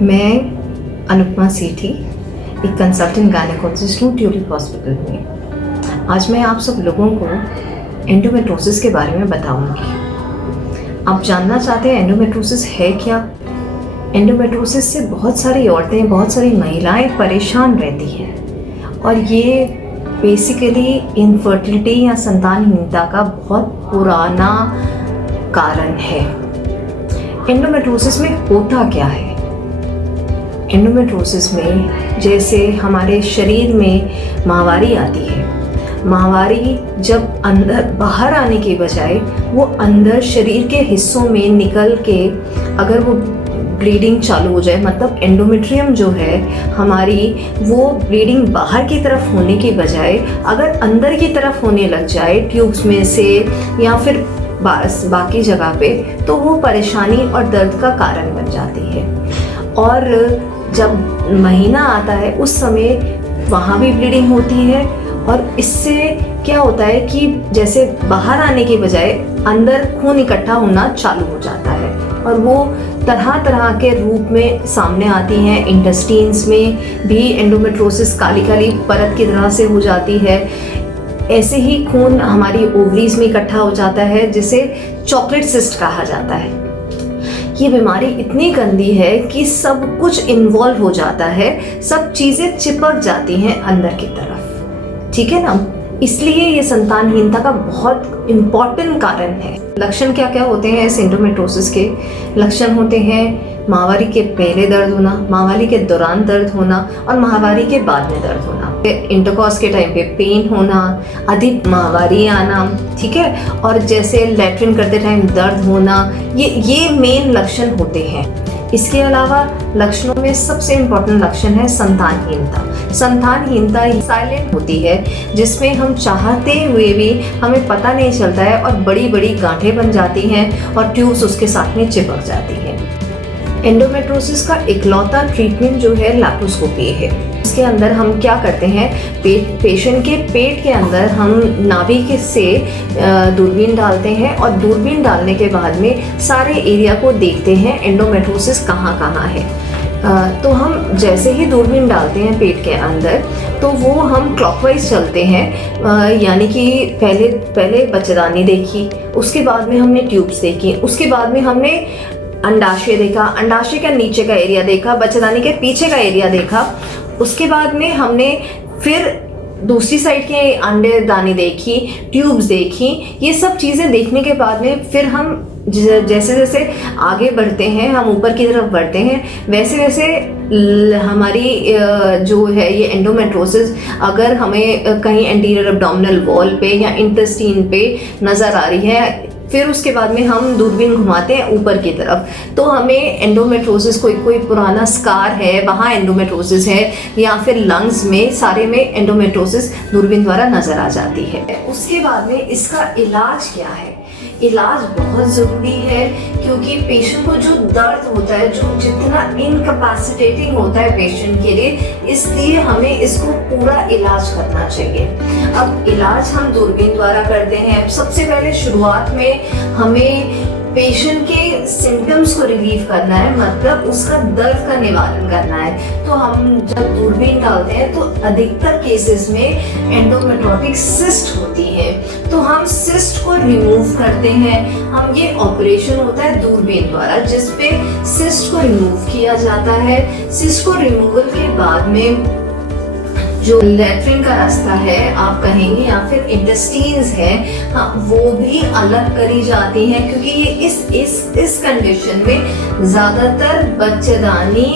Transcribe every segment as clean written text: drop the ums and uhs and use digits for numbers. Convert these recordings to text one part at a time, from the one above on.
मैं अनुपमा सेठी, एक consultant gynaecologist हूँ ट्यूलिप हॉस्पिटल में। आज मैं आप सब लोगों को एंडोमेट्रोसिस के बारे में बताऊंगी। आप जानना चाहते हैं एंडोमेट्रोसिस है क्या? एंडोमेट्रोसिस से बहुत सारी औरतें, बहुत सारी महिलाएं परेशान रहती हैं और ये बेसिकली इनफर्टिलिटी या संतानहीनता का बहुत पुराना कारण है। एंडोमेट्रोसिस में होता क्या है? एंडोमेट्रोसिस में जैसे हमारे शरीर में माहवारी आती है, माहवारी जब अंदर बाहर आने के बजाय वो अंदर शरीर के हिस्सों में निकल के अगर वो ब्लीडिंग चालू हो जाए, मतलब एंडोमेट्रियम जो है हमारी, वो ब्लीडिंग बाहर की तरफ होने के बजाय अगर अंदर की तरफ होने लग जाए ट्यूब्स में से या फिर बाकी जगह पे, तो वो परेशानी और दर्द का कारण बन जाती है। और जब महीना आता है उस समय वहाँ भी ब्लीडिंग होती है और इससे क्या होता है कि जैसे बाहर आने के बजाय अंदर खून इकट्ठा होना चालू हो जाता है और वो तरह तरह के रूप में सामने आती हैं। इंटेस्टाइन्स में भी एंडोमेट्रोसिस काली काली परत की तरह से हो जाती है। ऐसे ही खून हमारी ओवरीज में इकट्ठा हो जाता है जिसे चॉकलेट सिस्ट कहा जाता है। ये बीमारी इतनी गंदी है कि सब कुछ इन्वॉल्व हो जाता है, सब चीज़ें चिपक जाती हैं अंदर की तरफ, ठीक है ना। इसलिए ये संतानहीनता का बहुत इम्पॉर्टेंट कारण है। लक्षण क्या क्या होते हैं इस एंडोमेट्रोसिस के? लक्षण होते हैं माहवारी के पहले दर्द होना, माहवारी के दौरान दर्द होना और माहवारी के बाद में दर्द होना, इंटरकॉर्स के टाइम पे पेन होना, अधिक माहवारी आना, ठीक है, और जैसे लैट्रिन करते टाइम दर्द होना, ये मेन लक्षण होते हैं। इसके अलावा लक्षणों में सबसे इम्पोर्टेंट लक्षण है संतानहीनता। संतानहीनता साइलेंट होती है जिसमें हम चाहते हुए भी हमें पता नहीं चलता है और बड़ी बड़ी गांठें बन जाती हैं और ट्यूब्स उसके साथ में चिपक जाती है। एंडोमेट्रोसिस का इकलौता ट्रीटमेंट जो है लैप्रोस्कोपी है। इसके अंदर हम क्या करते हैं, पेशेंट के पेट के अंदर हम नाभि से दूरबीन डालते हैं और दूरबीन डालने के बाद में सारे एरिया को देखते हैं एंडोमेट्रोसिस कहाँ कहाँ है। तो हम जैसे ही दूरबीन डालते हैं पेट के अंदर तो वो हम क्लॉकवाइज चलते हैं, यानी कि पहले बच्चेदानी देखी, उसके बाद में हमने ट्यूब्स देखी, उसके बाद में हमने अंडाशय देखा, अंडाशय का नीचे का एरिया देखा, बच्चेदानी के पीछे का एरिया देखा, उसके बाद में हमने फिर दूसरी साइड के अंडे दानी देखी, ट्यूब्स देखी। ये सब चीज़ें देखने के बाद में फिर हम जैसे जैसे आगे बढ़ते हैं, हम ऊपर की तरफ बढ़ते हैं, वैसे वैसे हमारी जो है ये एंडोमेट्रोसिस अगर हमें कहीं एंटीरियर एब्डोमिनल वॉल पे या इंटेस्टाइन पे नज़र आ रही है, फिर उसके बाद में हम दूरबीन घुमाते हैं ऊपर की तरफ, तो हमें एंडोमेट्रोसिस कोई पुराना स्कार है वहाँ एंडोमेट्रोसिस है, या फिर लंग्स में सारे में एंडोमेट्रोसिस दूरबीन द्वारा नजर आ जाती है। उसके बाद में इसका इलाज क्या है? इलाज बहुत ज़रूरी है क्योंकि पेशेंट को जो दर्द होता है, जो जितना इनकैपेसिटेटिंग होता है पेशेंट के लिए, इसलिए हमें इसको पूरा इलाज करना चाहिए। अब इलाज हम दूरबीन द्वारा करते हैं। सबसे पहले शुरुआत में हमें पेशेंट के सिम्टम्स को रिलीव करना है, मतलब उसका दर्द का निवारण करना है। तो हम जब दूरबीन डालते हैं तो अधिकतर केसेस में एंडोमेट्रोटिक सिस्ट होती है, तो हम सिस्ट को रिमूव करते हैं। हम ये ऑपरेशन होता है दूरबीन द्वारा जिसपे सिस्ट को रिमूव किया जाता है। सिस्ट को रिमूवल के बाद में जो लैट्रिन का रास्ता है आप कहेंगे या फिर इंटेस्टाइन्स है, हाँ, वो भी अलग करी जाती हैं क्योंकि ये इस कंडीशन में ज्यादातर बच्चेदानी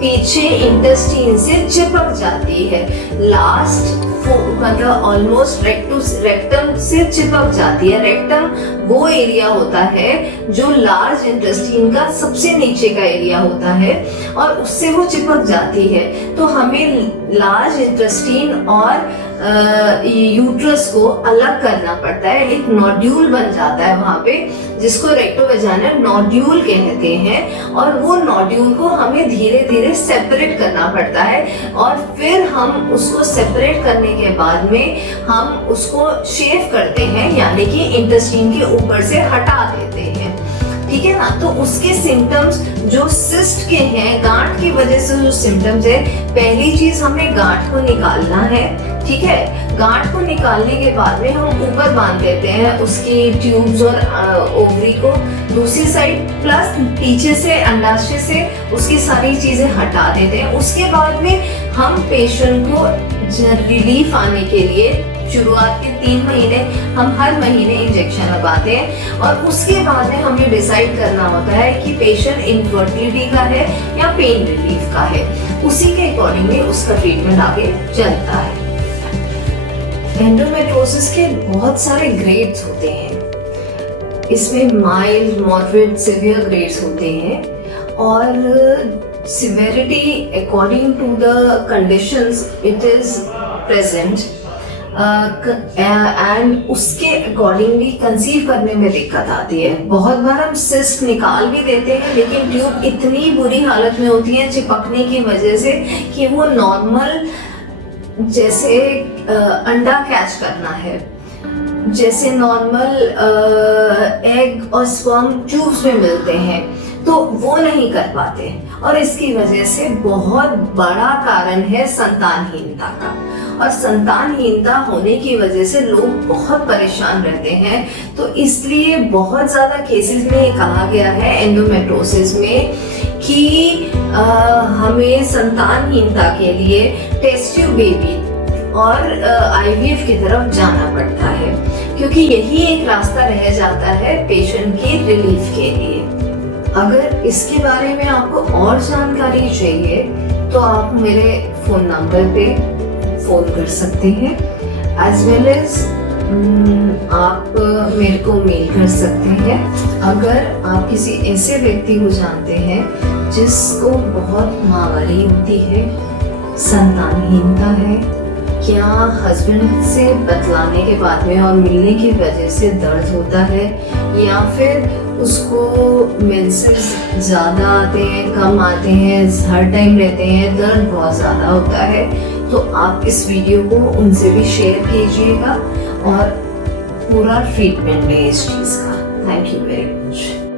पीछे इंटेस्टाइन से चिपक जाती है। लास्ट मतलब ऑलमोस्ट रेक्टम से चिपक जाती है। रेक्टम वो एरिया होता है जो लार्ज इंटेस्टाइन का सबसे नीचे का एरिया होता है और उससे वो चिपक जाती है। तो हमें लार्ज इंटेस्टाइन और यूट्रस को अलग करना पड़ता है। एक नोड्यूल बन जाता है वहाँ पे जिसको रेक्टोवेजाइनल नोड्यूल कहते हैं और वो नोड्यूल को हमें धीरे धीरे सेपरेट करना पड़ता है और फिर हम उसको सेपरेट करने के बाद में हम उसको शेव करते हैं, यानी कि इंटेस्टाइन के ऊपर से हटा देते हैं। ठीक है ना। तो उसके सिम्टम्स जो सिस्ट के हैं, गांठ की वजह से जो सिम्टम्स है, पहली चीज हमें गांठ को निकालना है, ठीक है। गांठ को निकालने के बाद में हम ऊपर बांध देते हैं उसकी ट्यूब्स और ओवरी को दूसरी साइड, प्लस पीछे से अंडाशय से उसकी सारी चीजें हटा देते हैं। उसके बाद में हम पेशेंट को रिलीफ आने के लिए शुरुआत के 3 महीने हम हर महीने इंजेक्शन लगाते हैं, और उसके बाद में हमें डिसाइड करना होता है कि पेशेंट इनफर्टिलिटी का है या पेन रिलीफ का है। उसी के अकॉर्डिंगली उसका ट्रीटमेंट आगे चलता है। एंडोमेट्रोसिस के बहुत सारे ग्रेड्स होते हैं, इसमें माइल्ड, मॉडरेट, सीवियर ग्रेड्स होते हैं, और severity according to the conditions it is present, and उसके अकॉर्डिंगली कंसीव करने में दिक्कत आती है। बहुत बार हम सिस्ट निकाल भी देते हैं, लेकिन ट्यूब इतनी बुरी हालत में होती है चिपकने की वजह से कि वो नॉर्मल जैसे अंडा कैच करना है, जैसे नॉर्मल एग और स्पर्म ट्यूब्स में मिलते हैं, तो वो नहीं कर पाते, और इसकी वजह से बहुत बड़ा कारण है संतानहीनता का। और संतानहीनता होने की वजह से लोग बहुत परेशान रहते हैं। तो इसलिए बहुत ज्यादा केसेस में ये कहा गया है एंडोमेट्रोसिस में कि हमें संतानहीनता के लिए टेस्ट ट्यूब बेबी और IVF की तरफ जाना पड़ता है, क्योंकि यही एक रास्ता रह जाता है पेशेंट की रिलीफ के लिए। अगर इसके बारे में आपको और जानकारी चाहिए तो आप मेरे फोन नंबर पे फोन कर सकते हैं, एज वेल एज आप मेरे को मेल कर सकते हैं। अगर आप किसी ऐसे व्यक्ति को जानते हैं जिसको बहुत माहवारी होती है, संतानहीनता है, क्या हस्बैंड से बतलाने के बाद में और मिलने की वजह से दर्द होता है, या फिर उसको मेंसेस ज़्यादा आते हैं, कम आते हैं, हर टाइम रहते हैं, दर्द बहुत ज़्यादा होता है, तो आप इस वीडियो को उनसे भी शेयर कीजिएगा और पूरा ट्रीटमेंट लें इस चीज़ का। Thank you very much.